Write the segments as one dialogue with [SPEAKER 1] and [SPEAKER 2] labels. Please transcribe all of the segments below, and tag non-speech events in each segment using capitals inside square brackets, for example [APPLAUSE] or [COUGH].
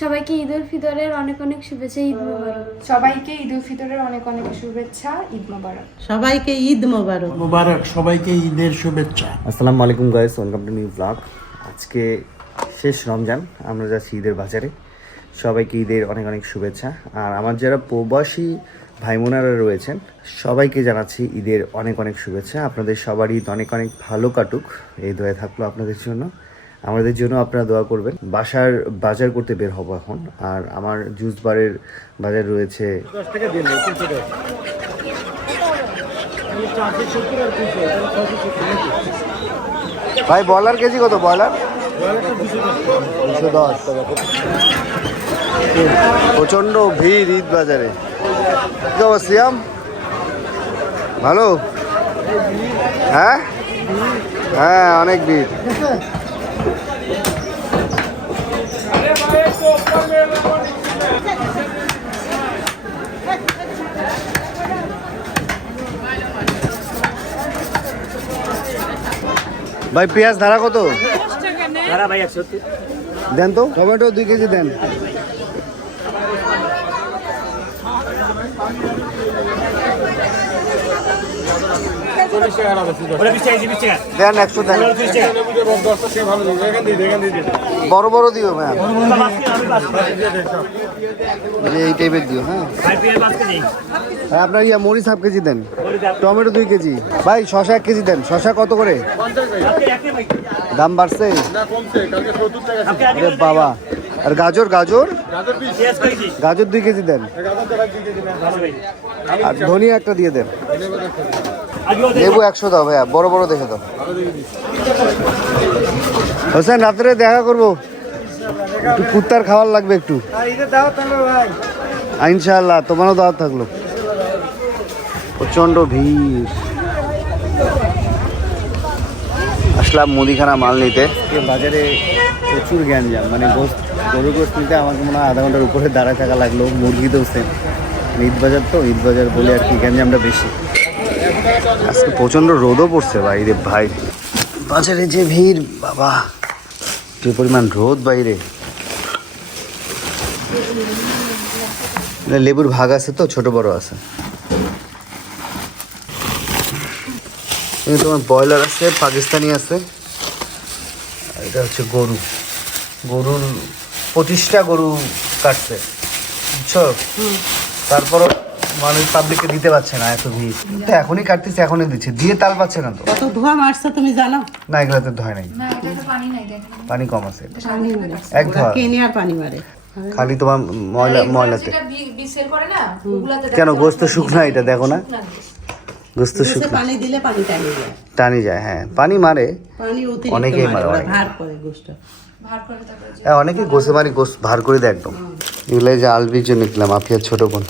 [SPEAKER 1] সবাইকে ঈদ উল ফিতরের অনেক অনেক শুভেচ্ছা ঈদ মোবারক।
[SPEAKER 2] সবাইকে ঈদ উল ফিতরের অনেক অনেক শুভেচ্ছা ঈদ মোবারক।
[SPEAKER 3] সবাইকে ঈদ মোবারক।
[SPEAKER 4] মোবারক সবাইকে ঈদের শুভেচ্ছা।
[SPEAKER 5] আসসালামু আলাইকুম guys welcome to new blog আজকে শেষ রমজান আমরা যাচ্ছি ঈদের বাজারে। সবাইকে ঈদের অনেক অনেক শুভেচ্ছা। আর আমার যারা প্রবাসী ভাই বোনেরা রয়েছেন সবাইকে জানাচ্ছি ঈদের অনেক অনেক শুভেচ্ছা। আপনাদের সবার ঈদ অনেক অনেক ভালো কাটুক এই দোয়া থাকল আপনাদের জন্য। আমাদের জন্য আপনারা দোয়া করবেন। বাসার বাজার করতে বের হব এখন। আর আমার জুস বারের বাজার রয়েছে। ভাই বয়লার কেজি কত বয়লার দুশো দশ। প্রচণ্ড ভিড় ঈদ বাজারে। সিয়াম? ভালো? হ্যাঁ? হ্যাঁ অনেক ভিড়। ভাই পেঁয়াজ ধারা কত? দেন তো। টমেটো দুই কেজি দেন। দেন একশো দেন। বড় বড় দিও ম্যাম যে এই টাইপের দিও হ্যাঁ? হ্যাঁ, আপনার ইয়া মরিচ হাফ কেজি দেন। টমেটো দুই কেজি। ভাই শশা এক কেজি দেন। শশা কত করে? দাম বাড়ছে? আরে বাবা। আর গাজর গাজর? গাজর দুই কেজি দেন। আর ধনিয়া একটা দিয়ে দেন। লেবু একশো দাও ভাইয়া বড় বড় দেখে দাও। হোসেন রাত্রে দেখা করব। একটু কুত্তার খাবার লাগবে একটু। আহ, ইনশাআল্লাহ তোমারও দাওয়াত থাকল। প্রচণ্ড ভিড়। আসলাম মুদিখানা মাল নিতে। বাজারে প্রচুর গ্যাঞ্জাম মানে গোস্ত গরু গোস্ত নিতে আমাকে মনে হয় আধা ঘণ্টার উপরে দাঁড়ায় থাকা লাগল মুরগি তো সেম ঈদ বাজার তো ঈদ বাজার বলে আর কি গ্যাঞ্জামটা বেশি। আজকে প্রচণ্ড রোদও পড়ছে বাইরে ভাই। বাজারে যে ভিড় বাবা যে পরিমাণ রোদ বাইরে না, লেবুর ভাগ আছে তো ছোট বড় আছে। তোমার ব্রয়লার আছে পাকিস্তানি আছে। এটা হচ্ছে গরু। গরুর পঁচিশটা গরু কাটছে বুঝছ? তারপরও মানুষ পাবলিককে দিতে পারছে না এত ভিড়। তো এখনই কাটতেছে এখনই দিচ্ছে। দিয়ে তাল পাচ্ছে না তো।
[SPEAKER 3] কত ধোয়া মারছে তুমি জানো?
[SPEAKER 5] না এগুলোতে ধয় নাই। পানি কম আছে। এক ধোয়া।
[SPEAKER 3] কেনে আর পানি মারে।
[SPEAKER 5] খালি তোমার ময়লা ময়লাতে। কেন গোস্ত শুকনা এটা দেখো না। গোস্ত
[SPEAKER 3] গোসে
[SPEAKER 5] শুকনা।
[SPEAKER 3] পানি দিলে পানি টানি যায়।
[SPEAKER 5] টানি যায় হ্যাঁ। পানি মারে
[SPEAKER 3] পানি
[SPEAKER 5] অনেকেই
[SPEAKER 3] মারে
[SPEAKER 5] অনেকে।
[SPEAKER 3] ভার করে গোসটা
[SPEAKER 5] হ্যাঁ অনেকে গোসে মারি গোস ভার করে দেয় একদম। এগুলো যে আলবির জন্য নিলাম আপিয়ার ছোট বোন।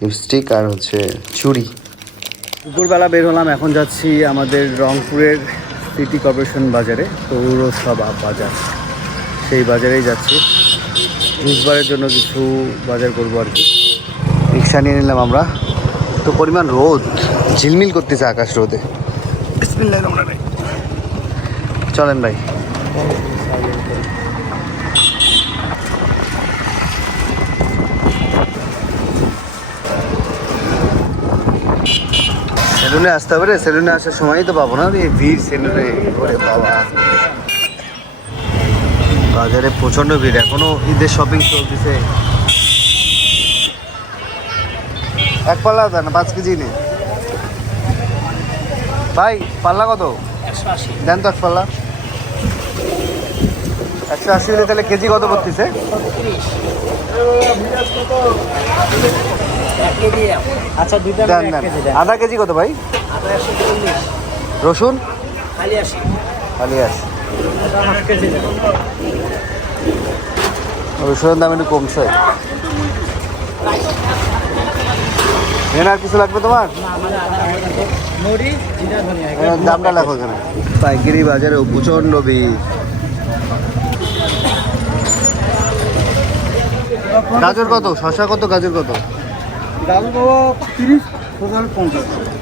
[SPEAKER 5] লিপস্টিক আর হচ্ছে চুড়ি। দুপুরবেলা বের হলাম এখন যাচ্ছি আমাদের রংপুরের সিটি কর্পোরেশন বাজারে পৌরসভা বাজার। সেই বাজারেই যাচ্ছি। বুধবারের জন্য কিছু বাজার করব আর কি। রিক্সা নিয়ে নিলাম আমরা। তো পরিমাণ রোদ। ঝিলমিল করতেছে আকাশ রোদে। চলেন ভাই। সেলুনে আসতে হবে রে। সেলুনে আসার সময়ই তো পাবো না ভিড় সেলুনে। ওরে বাবা। বাজারে প্রচণ্ড ভিড়। এখনও ঈদের শপিং চলতেছে। এক পাল্লা দেন পাঁচ কেজি নে। ভাই পাল্লা কত? দেন তো এক পাল্লা। একশো আশি হলে তাহলে কেজি কত পড়তেছে?
[SPEAKER 6] আচ্ছা দুইটা
[SPEAKER 5] দেন দেন। আধা কেজি কত ভাই? রসুন?
[SPEAKER 6] খালি আসি
[SPEAKER 5] খালি আছে রসুনের দাম একটু কমছে। এখানে আর কিছু লাগবে তোমার? দামটা লেখো এখানে। পাইকারি বাজারে প্রচণ্ড ভিড়। গাজর কত? শশা কত? গাজর কত?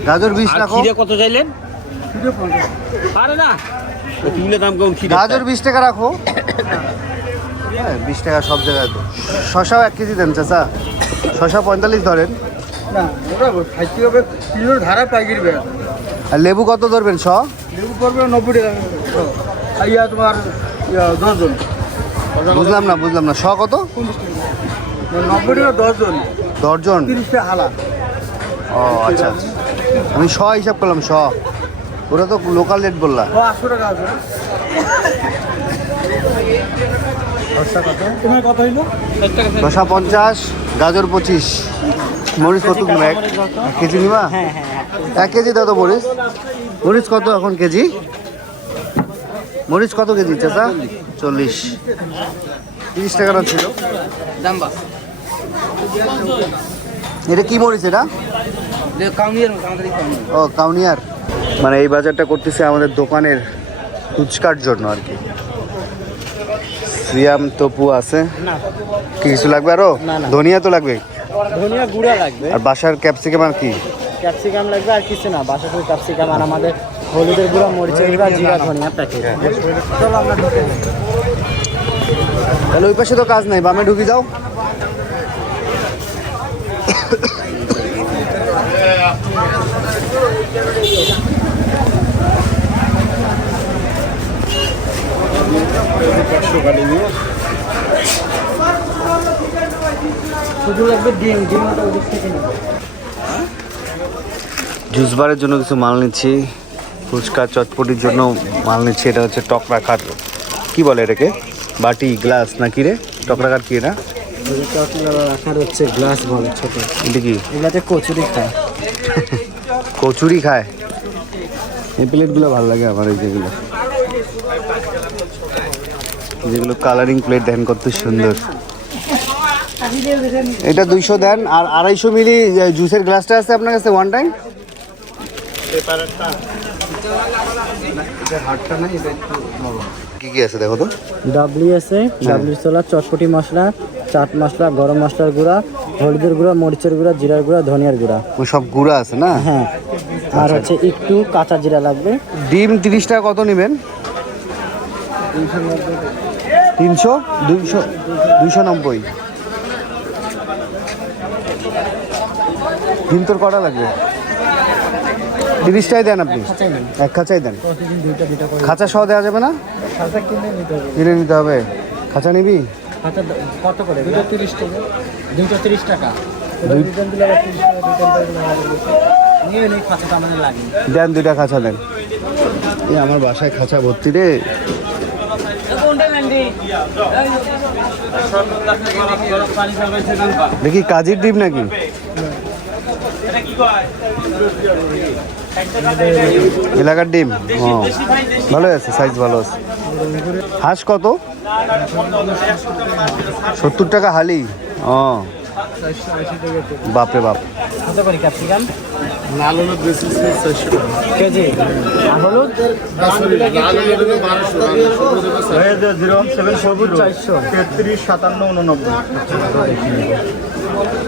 [SPEAKER 5] গাজর বিশ
[SPEAKER 6] খিরে কত চাইলেন? না কিনলে দাম কম খিরে
[SPEAKER 5] গাজর বিশ টাকা রাখো। হ্যাঁ বিশ টাকা সব জায়গায় তো। শশাও এক কেজি দেন চাচা। শশা পঁয়তাল্লিশ ধরেন। আর লেবু কত ধরবেন শ?
[SPEAKER 4] লেবু পড়বে নব্বই টাকা। ইয়া তোমার দশজন।
[SPEAKER 5] বুঝলাম না বুঝলাম না। শ কত?
[SPEAKER 4] নব্বই টাকা দশজন।
[SPEAKER 5] দশজন?
[SPEAKER 4] তিরিশ টাকা হালা।
[SPEAKER 5] ও আচ্ছা আচ্ছা। আমি শ হিসাব করলাম শ। ওটা তো লোকাল রেট বললা।
[SPEAKER 4] ও আটশো টাকা আছে তোমার কত হইল?
[SPEAKER 5] শশা পঞ্চাশ গাজর পঁচিশ। মরিচ কত? এক এক কেজি নিবা? এক কেজি। দাও তো মরিচ। মরিচ কত এখন কেজি? মরিচ কত কেজি চাচা? চল্লিশ। তিরিশ টাকা না ছিল এটা কি মরিচ এটা? ও কাউনিয়ার। মানে এই বাজারটা করতেছে আমাদের দোকানের ফুচকার জন্য আর কি। সিয়াম তপু আছে। কি কিছু লাগবে আরও? ধনিয়া তো লাগবে
[SPEAKER 6] ধনিয়া গুঁড়া লাগবে।
[SPEAKER 5] আর বাসার ক্যাপসিকাম আর কি?
[SPEAKER 6] ক্যাপসিকাম লাগবে আর কিছু না বাসা করে ক্যাপসিকাম আর আমাদের হলুদের গুঁড়া মরিচের গুঁড়া জিরা ধনিয়া প্যাকেট। চলো আমরা ঢুকে।
[SPEAKER 5] তাহলে ওই পাশে তো কাজ নাই বামে ঢুকে যাও
[SPEAKER 6] শুধু লাগবে ডিম ডিম ওটা ওদিক থেকে নেব
[SPEAKER 5] জুস বারের জন্য কিছু মাল নিচ্ছি ফুচকা চটপটির জন্য মাল নিচ্ছি এটা হচ্ছে টক রাখার কি বলে এটাকে? বাটি গ্লাস না কি রে? টক রাখার কি এটা?
[SPEAKER 6] রাখার হচ্ছে গ্লাস বলে ছোট।
[SPEAKER 5] এটা কি?
[SPEAKER 6] এগুলাতে কচুরি খায়।
[SPEAKER 5] কচুরি খায়? এই প্লেটগুলো ভালো লাগে আমার এই যেগুলো। যেগুলো কালারিং প্লেট দেন কত সুন্দর। এটা দুইশো দেন আর আড়াইশো মিলি জুসের গ্লাসটা আছে আপনার কাছে ওয়ান টাইম কি কি আছে দেখো তো?
[SPEAKER 6] ডাবলি আছে ডাবলি ছোলা চটপটি মশলা চাট মশলা গরম মশলার গুঁড়া হলুদের গুঁড়া মরিচের গুঁড়া জিরার গুঁড়া ধনিয়ার গুঁড়া।
[SPEAKER 5] ওই সব গুঁড়া আছে না?
[SPEAKER 6] হ্যাঁ আর হচ্ছে একটু কাঁচা জিরা লাগবে।
[SPEAKER 5] ডিম তিরিশ টাকা কত নেবেন? তিনশো? দুইশো? দুইশো নব্বই। ডিম তোর কটা লাগবে? তিরিশটাই দেন আপনি। এক খাঁচাই দেন। খাঁচা সহ দেওয়া যাবে না?
[SPEAKER 6] কিনে নিতে হবে।
[SPEAKER 5] খাঁচা নিবি?
[SPEAKER 6] কত করে? দুটো তিরিশ টাকা। দুটো তিরিশ টাকা।
[SPEAKER 5] দেন দুইটা খাঁচা দেন। এই আমার বাসায় খাঁচা ভর্তি রে। দেখি কাজের ডিম নাকি? এলাকার ডিম? ভালো আছে সাইজ ভালো আছে। হাঁস কত? সত্তর টাকা হালি। ও বাপরে বাপ।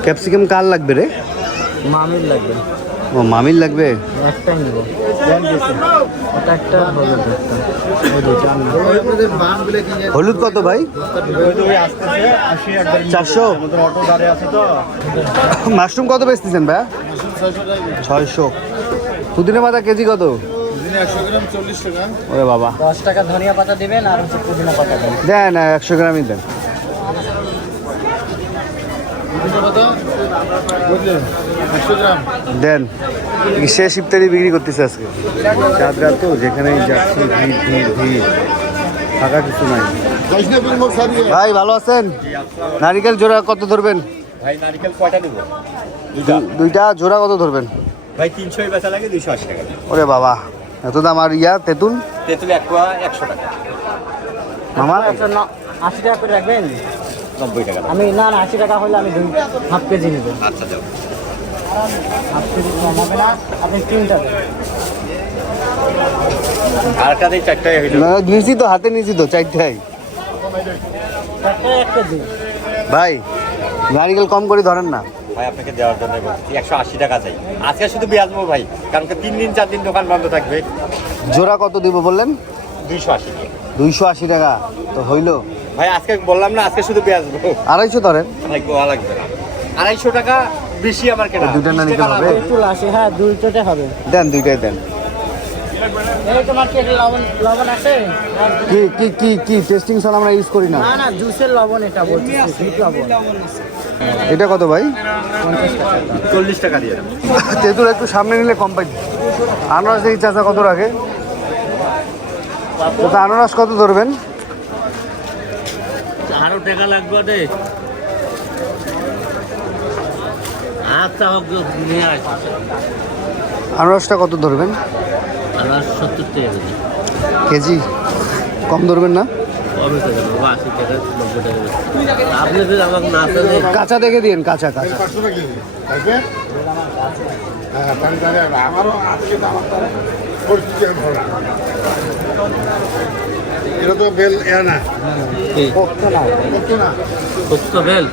[SPEAKER 6] ক্যাপসিকাম
[SPEAKER 5] কার লাগবে রে?
[SPEAKER 6] মামির লাগবে।
[SPEAKER 5] ও মামির লাগবে?
[SPEAKER 6] একটাই নেব। এটা একটা হলুদ একটা।
[SPEAKER 5] কত ভাই চারশো
[SPEAKER 4] আমাদের অটো দাঁড়িয়ে আছে তো
[SPEAKER 5] মাশরুম কত বেচতেছেন ভাই? ছয়শো। পুদিনা পাতা কেজি কত? ওরে বাবা।
[SPEAKER 6] দশ টাকা ধনিয়া পাতা দিবেন আর হচ্ছে পুদিনা পাতা
[SPEAKER 5] দেন একশো গ্রামই দেন। দেন শেষ ইফতারি বিক্রি করতেছে আজকে। চাঁদ রাত তো যেখানেই যাচ্ছি ভিড় ভিড় ভিড়। থাকা কিছু নাই। ভাই ভালো আছেন? নারিকেল জোড়া কত ধরবেন?
[SPEAKER 7] ভাই নারকেল কয়টা দেবো?
[SPEAKER 5] দুইটা। জোড়া কত ধরবেন?
[SPEAKER 7] ভাই তিনশোই বেচা লাগে দুইশো আশি টাকা
[SPEAKER 5] ওরে বাবা এত দাম। আর ইয়া তেঁতুল?
[SPEAKER 7] তেঁতুল এক একশো টাকা।
[SPEAKER 5] মামা?
[SPEAKER 6] আচ্ছা আশি টাকা করে রাখবেন?
[SPEAKER 7] নব্বই টাকা
[SPEAKER 6] আমি না না আশি টাকা হলে আমি দুই হাফ কেজি নেব।
[SPEAKER 7] আচ্ছা
[SPEAKER 5] নিছি তো হাতে নিছি তো চারটাই। ভাই নারিকেল কম করে ধরেন না।
[SPEAKER 7] ভাই আপনাকে দেওয়ার জন্য বলছি একশো আশি টাকা চাই। আজকে শুধু পেঁয়াজ নেব ভাই কারণ তিন দিন চার দিন দোকান বন্ধ থাকবে।
[SPEAKER 5] জোড়া কত দিব বললেন?
[SPEAKER 7] দুইশো আশি
[SPEAKER 5] দুইশো আশি টাকা তো হইল।
[SPEAKER 7] ভাই আজকে বললাম না আজকে শুধু পেঁয়াজ
[SPEAKER 5] আড়াইশো ধরেন।
[SPEAKER 7] লাগবে আড়াইশো টাকা বেশি আমার কেনা।
[SPEAKER 5] দুইটা না নিতে হবে?
[SPEAKER 6] একটু লাসে হ্যাঁ দুই চোটে হবে।
[SPEAKER 5] দেন দুইটাই দেন।
[SPEAKER 6] কি
[SPEAKER 5] কি কি কি কি টেস্টিং সল আমরা ইউজ করি না?
[SPEAKER 6] না না জুসের লবণ এটা বলতেছি লবণ।
[SPEAKER 5] এটা কত ভাই?
[SPEAKER 7] চল্লিশ টাকা দিয়ে।
[SPEAKER 5] তেঁতুল একটু সামনে নিলে কম পাই। আনারস এই চাচা কত রাখে? আনারস কত ধরবেন?
[SPEAKER 8] আরও টাকা লাগবে রে আচ্ছা হোক নিয়ে আসি
[SPEAKER 5] আনারসটা কত ধরবেন?
[SPEAKER 8] আমার সত্তর টাকা কেজি।
[SPEAKER 5] কম ধরবেন না? কাঁচা দেখে দিন কাঁচা কাঁচা।
[SPEAKER 9] আমারও আজকে তো। এটা তো বেল এ না।
[SPEAKER 6] পোক্ত না।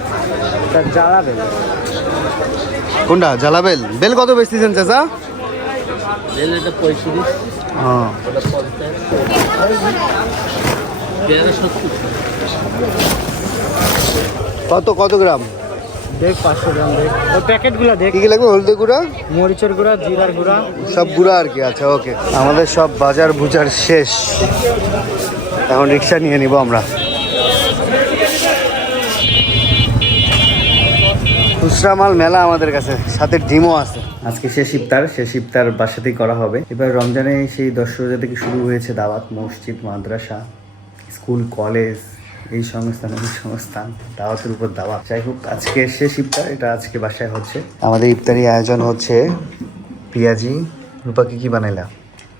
[SPEAKER 5] কোনটা? জ্বালাবেল। বেল বেল কত বেচতেছেন চাচা? হ্যাঁ। কত কত গ্রাম?
[SPEAKER 6] দেখ পাঁচশো গ্রাম দেখ। ওই প্যাকেটগুলো দেখ।
[SPEAKER 5] কি কি লাগবে? হলদি গুঁড়া?
[SPEAKER 6] মরিচের গুঁড়া জিরার গুঁড়া।
[SPEAKER 5] সব গুঁড়া আর কি আচ্ছা ওকে। আমাদের সব বাজার বুজার শেষ। এখন রিক্সা নিয়ে নিব আমরা। খুচরা মাল মেলা আমাদের কাছে। সাথে ডিমও আছে। আজকে শেষ ইফতার শেষ ইফতার বাসাতেই করা হবে। এবার রমজানে সেই দশ রোজা থেকে শুরু হয়েছে দাওয়াত মসজিদ মাদ্রাসা স্কুল কলেজ এই সংস্থান ওই সংস্থান দাওয়াতের উপর দাওয়াত। যাই হোক আজকে শেষ ইফতার এটা আজকে বাসায় হচ্ছে। আমাদের ইফতারি আয়োজন হচ্ছে পেঁয়াজি। রূপা কি কি বানাইলা?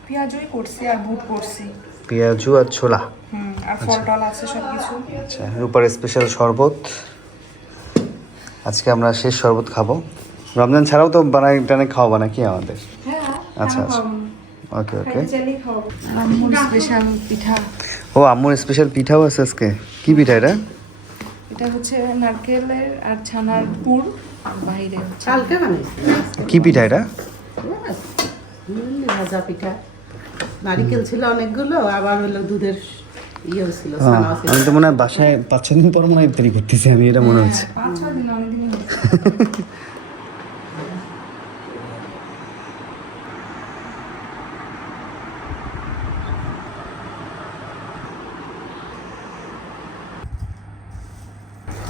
[SPEAKER 2] পেঁয়াজই করছি আর বুট করছি।
[SPEAKER 5] পেঁয়াজু আর ছোলা।
[SPEAKER 2] হুম আর ফল টল আছে সব কিছু
[SPEAKER 5] আচ্ছা রূপার স্পেশাল শরবত। আজকে আমরা শেষ শরবত খাব। রমজান ছাড়াও তো বানাই টানে খাওয়াবো নাকি আমাদের? আচ্ছা আচ্ছা। ওকে ওকে।
[SPEAKER 2] আম্মুর স্পেশাল পিঠা।
[SPEAKER 5] ও আম্মুর স্পেশাল পিঠাও আছে আজকে। কি পিঠা এটা?
[SPEAKER 2] এটা হচ্ছে নারকেলের আর ছানার পুর বাইরে
[SPEAKER 3] কালকে বানিয়েছি।
[SPEAKER 5] কি পিঠা এটা?
[SPEAKER 3] ভাজা পিঠা। নারিকেল ছিল অনেকগুলো আবার হলো দুধের ছানাও ছিল
[SPEAKER 5] আমি তো মনে হয় বাসায় পাঁচ ছ দিন পর মনে হয় ইফতারি করতেছি আমি এটা মনে হচ্ছে।
[SPEAKER 2] হয়েছে।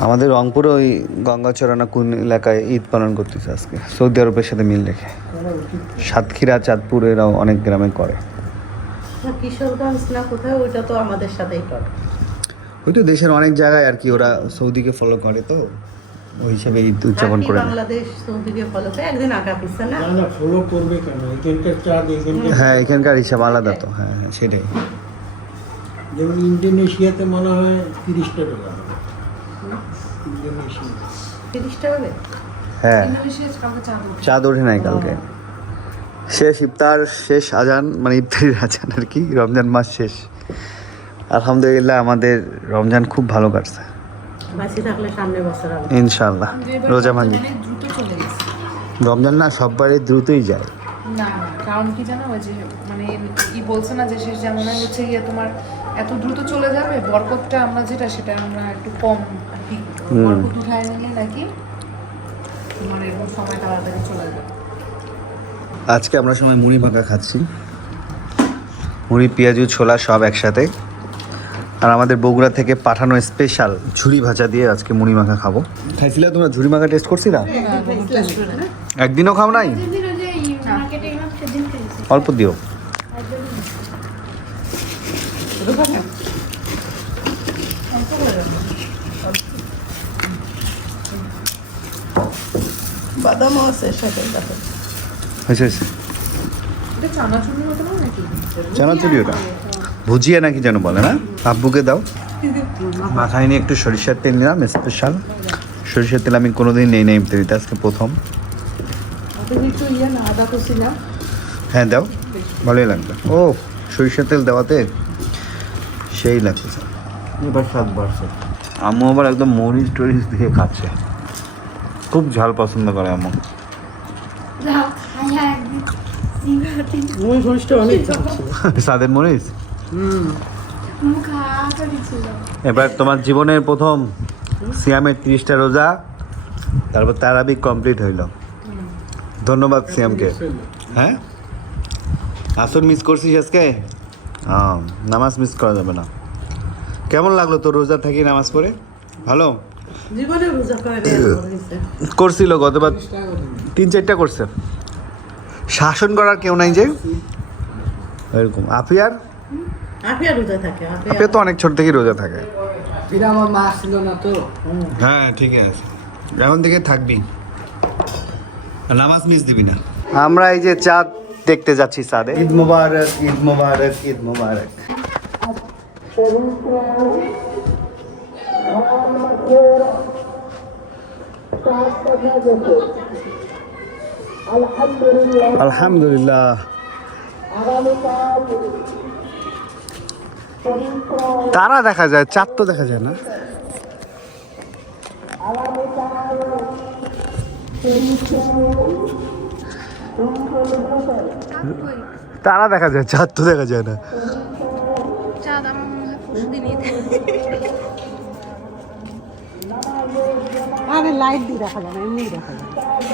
[SPEAKER 5] আমাদের রংপুরে ওই গঙ্গাচড়া না কোন এলাকায় ঈদ পালন করতেছে আজকে। সৌদি আরবের সাথে মিল রেখে। সাতক্ষীরা চাঁদপুর এরাও অনেক গ্রামে করে।
[SPEAKER 3] কিশোরগঞ্জ না কোথাও ওইটা তো আমাদের সাথেই করে।
[SPEAKER 5] ওই তো দেশের অনেক জায়গায় আর কি ওরা সৌদিকে ফলো করে তো ওই হিসাবে ঈদ উদযাপন করে।
[SPEAKER 3] বাংলাদেশ সৌদিকে ফলো করে? একদিন আঁকা পিছছে না?
[SPEAKER 4] না ফলো করবে কেন? এখানকার চাঁদ এখানকার
[SPEAKER 5] হ্যাঁ এখানকার হিসাব আলাদা তো হ্যাঁ হ্যাঁ সেটাই।
[SPEAKER 4] যেমন ইন্দোনেশিয়াতে মনে হয় তিরিশটা টাকা ইন্দোনেশিয়া।
[SPEAKER 3] তিরিশটা হবে?
[SPEAKER 5] হ্যাঁ।
[SPEAKER 2] চাঁদ ওঠে
[SPEAKER 5] নাই কালকে। শেষ ইফতার শেষ আজান মানে ইফতারির [LAUGHS] আজান আর কি রমজান মাস শেষ। আলহামদুলিল্লাহ আমাদের রমজান খুব ভালো কাটছে।
[SPEAKER 3] বাঁচি থাকলে সামনে বছর হবে।
[SPEAKER 5] ইনশাল্লাহ রোজা
[SPEAKER 2] গেছে
[SPEAKER 5] রমজান না সববারে দ্রুতই যায়।
[SPEAKER 2] না না কারণ কি জানো ওই যে মানে ই বলছে না যে শেষ যেমন হচ্ছে গিয়ে তোমার এত দ্রুত চলে যাবে বরকতটা আমরা যেটা সেটা আমরা একটু কম আর কি। বরকত উঠায় নিলে নাকি তোমার এরকম সময় তাড়াতাড়ি চলে যাবে।
[SPEAKER 5] আজকে আমরা সময় মুড়ি মাখা খাচ্ছি। মুড়ি, পেঁয়াজু, ছোলা সব একসাথে। আর আমাদের বগুড়া থেকে পাঠানো স্পেশাল ঝুড়ি ভাজা দিয়ে আজকে মুড়ি মাখা খাব। খাইছিলে তোমরা? ঝুড়ি মাখা টেস্ট করছিলা? একদিনও খাও নাই? অল্প দিও।
[SPEAKER 3] বাদামও আছে সাথে।
[SPEAKER 2] না নাকি?
[SPEAKER 5] চানাচুরি ওটা? ভুজিয়া নাকি যেন বলে না? আব্বুকে দাও। [LAUGHS] মাখায় নিয়ে একটু সরিষার তেল নিলাম স্পেশাল সরিষার তেল আমি কোনোদিন নেই নাই ইফতারিতে আজকে প্রথম।
[SPEAKER 3] ইয়ে
[SPEAKER 5] হ্যাঁ দাও। ভালোই লাগবে। ও সরিষার তেল দেওয়াতে সেই লাগতেছে এবার স্বাদ বাড়ছে। আম্মু আবার একদম মরিচ টরিচ দিয়ে খাচ্ছে। খুব ঝাল পছন্দ করে আম্মু। [LAUGHS] স্বাদের মরিচ এবার তোমার জীবনের প্রথম সিয়ামের তিরিশটা রোজা তারপর তারাবি কমপ্লিট হইল। ধন্যবাদ সিয়ামকে। হ্যাঁ? আসর মিস করছিস আজকে? হ্যাঁ নামাজ মিস করা যাবে না। কেমন লাগল তোর রোজা থাকি নামাজ পড়ে? ভালো। [COUGHS] করছিল গতবার। তিন চারটা করছে। শাসন করার কেউ নাই যে। এরকম।
[SPEAKER 3] থাকে আপিয়া
[SPEAKER 5] আপিয়া তো অনেক ছোট থেকেই রোজা থাকে।
[SPEAKER 6] এটা আমার মা ছিল না তো।
[SPEAKER 5] হ্যাঁ ঠিক আছে। এখন থেকে থাকবি। নামাজ মিস দিবি না। আমরা এই যে চাঁদ দেখতে যাচ্ছি চাঁদে। ঈদ মুবারক ঈদ মুবারক ঈদ মুবারক। আলহামদুলিল্লাহ। তারা দেখা যায় চাঁদ তো দেখা যায় না। তারা দেখা যায় চাঁদ তো দেখা যায় না।
[SPEAKER 3] আরে লাইট দিয়ে দেখা যায় না এমনি দেখা যায়।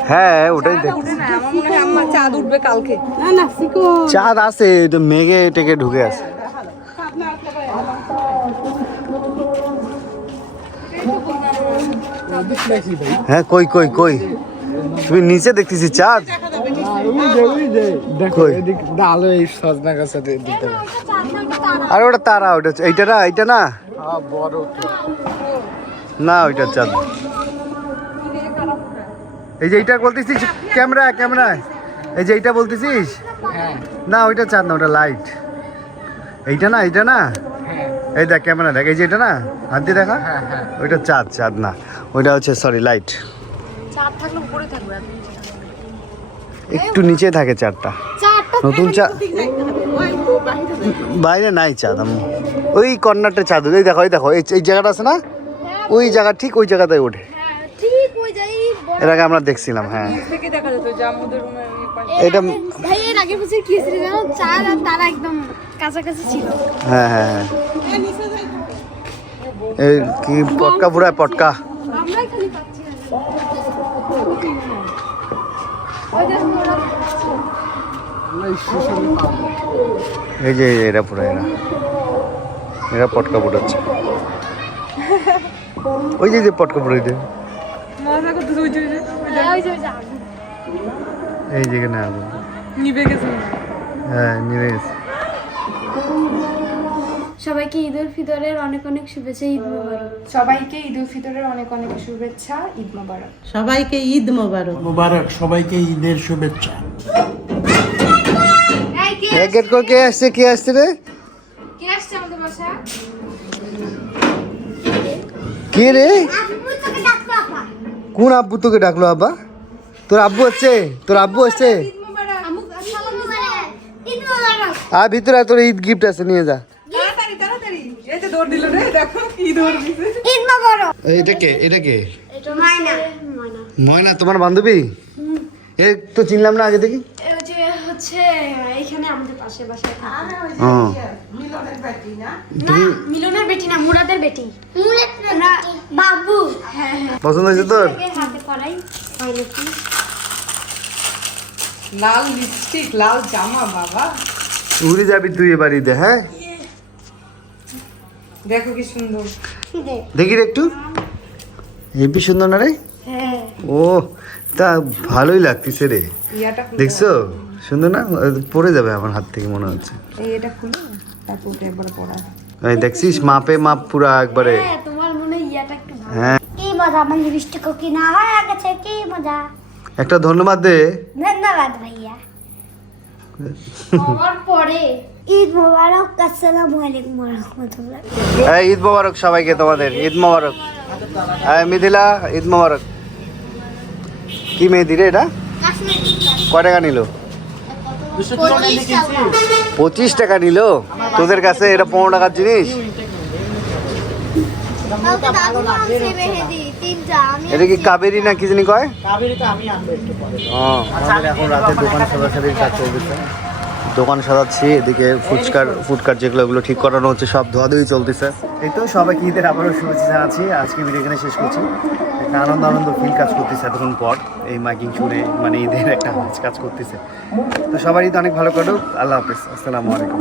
[SPEAKER 5] হ্যাঁ ওটাই দেখ।
[SPEAKER 2] আমার আমার চাঁদ উঠবে কালকে।
[SPEAKER 3] না না সিকো
[SPEAKER 5] চাঁদ আছে এটা মেঘে টেকে ঢুকে আছে। হ্যাঁ কই কই কই? তুমি নিচে দেখতেছি চাঁদ? আরে ওটা তারা ওটা এইটা না এইটা না? না ওইটা চাঁদ। এই যে এইটা বলতেছিস? Camera camera. এই যে এইটা বলতেছিস?
[SPEAKER 6] হ্যাঁ।
[SPEAKER 5] না ওইটা চাঁদ না ওটা লাইট। এইটা না এইটা না?
[SPEAKER 6] হ্যাঁ।
[SPEAKER 5] এই দেখ ক্যামেরা দেখ এই যে এটা না? হাত দিয়ে দেখা।
[SPEAKER 6] হ্যাঁ হ্যাঁ।
[SPEAKER 5] ওইটা চাঁদ চাঁদ না। ওইটা হচ্ছে সরি লাইট। একটু নিচে থাকে চাঁদটা।
[SPEAKER 1] চারটা
[SPEAKER 5] নতুন চা বাইরে নাই চাঁদ। ওই কর্নারটা চাঁদ ওই দেখো ওই দেখো এই এই জায়গাটা আছে না? ওই জায়গা ঠিক ওই জায়গাটায় ওঠে। এর আগে আমরা দেখছিলাম হ্যাঁ।
[SPEAKER 2] পাশে।
[SPEAKER 5] এটা
[SPEAKER 1] ভাই এর আগে কি ছিল জানো? চার আর তারা একদম কাছাকাছি ছিল।
[SPEAKER 5] হ্যাঁ হ্যাঁ হ্যাঁ। এই কি পটকা পুরা পটকা।
[SPEAKER 1] আমরাই খালি পাচ্ছি ওই
[SPEAKER 5] এই যে এরা পুরো এরা। এরা পটকা ফুটাচ্ছে ওই যে যে পটকা ফুটাইছে
[SPEAKER 2] মজা ওই যে ওই যে,
[SPEAKER 1] হ্যাঁ, যে। যে।
[SPEAKER 5] এই যেখানে আগুন।
[SPEAKER 2] নিভে গেছে
[SPEAKER 5] হ্যাঁ। নিয়ে গেছে।
[SPEAKER 1] সবাইকে ঈদ উল ফিতরের অনেক অনেক শুভেচ্ছা ঈদ মোবারক।
[SPEAKER 2] সবাইকে ঈদ উল ফিতরের অনেক অনেক শুভেচ্ছা ঈদ মোবারক।
[SPEAKER 3] সবাইকে ঈদ মোবারক।
[SPEAKER 6] মোবারক সবাইকে ঈদের শুভেচ্ছা।
[SPEAKER 5] গেট করে কে আসছে কে আসছে রে?
[SPEAKER 1] কে আসছে আমাদের বাসায়?
[SPEAKER 5] কে রে? কোন আব্বু তোকে ডাকলো আব্বা? তোর আব্বু হচ্ছে তোর আব্বু হচ্ছে আর ভিতরে তোর ঈদ গিফট আছে নিয়ে যা।
[SPEAKER 2] তাড়াতাড়ি তাড়াতাড়ি। এই যে দৌড় দিল রে দেখো কি দৌড় দিছে।
[SPEAKER 1] ঈদ মোবারক
[SPEAKER 5] এটা কে? এটা কে?
[SPEAKER 1] ময়না ময়না।
[SPEAKER 5] ময়না তোমার বান্ধবী? এ তো চিনলাম না আগে দেখি।
[SPEAKER 1] হচ্ছে এখানে আমাদের পাশে বাসায় থাকে।
[SPEAKER 5] ও।
[SPEAKER 1] না মিলনের বেটি না মুরাদের বেটি। বাবু।
[SPEAKER 5] পছন্দ হয়েছে তোর?
[SPEAKER 2] লাল লিপস্টিক লাল জামা বাবা।
[SPEAKER 5] উড়ে যাবি তুই হ্যাঁ?
[SPEAKER 2] দেখো কি সুন্দর।
[SPEAKER 5] দেখি রে একটু। হেবি সুন্দর না রে?
[SPEAKER 1] হ্যাঁ।
[SPEAKER 5] ও তা ভালোই লাগতেছে রে। দেখছ? সুন্দর না? পড়ে যাবে আমার হাত থেকে মনে হচ্ছে।
[SPEAKER 2] এই এটা খুলে তারপর একবার পরা
[SPEAKER 5] এই দেখছিস? মাপে মাপ পুরা একবারে।
[SPEAKER 1] হ্যাঁ তোমার মনে ইয়াটা একটু
[SPEAKER 5] হ্যাঁ।
[SPEAKER 1] কি মজা আমার লিপস্টিক কিনা হয়ে গেছে কি মজা।
[SPEAKER 5] একটা ধন্যবাদ দে।
[SPEAKER 1] ধন্যবাদ ভাইয়া। হওয়ার পরে। ঈদ মোবারক আসসালামু আলাইকুম ওয়া রাহমাতুল্লাহ
[SPEAKER 5] এই ঈদ মোবারক সবাইকে তোমাদের ঈদ মোবারক। মিথিলা ঈদ মোবারক। কি মেহেদি রে এটা? কয় টাকা নিল? পঁচিশ টাকা নিল? তোদের কাছে এটা পনেরো টাকার জিনিস? এটা কি কাবেরি না কি জানি কয়? ও। আমাদের এখন রাতে দোকান সরাসরি কাজ চলতেছে। দোকান সাজাচ্ছি এদিকে ফুচকার ফুটকার যেগুলো ওগুলো ঠিক করানো হচ্ছে সব ধোয়া ধোয়াধুয়ি চলতেছে। এই তো সবাইকে ঈদের আবারও শুভেচ্ছা জানাচ্ছি। আজকে ভিডিও এখানে শেষ করছি। একটা আনন্দ আনন্দ ফিল কাজ করতেছে এতক্ষণ পর। এই মাইকিং শুনে মানে ঈদের একটা কাজ করতেছে। তো সবারই তো অনেক ভালো করুক আল্লাহ হাফিজ। আসসালামু আলাইকুম।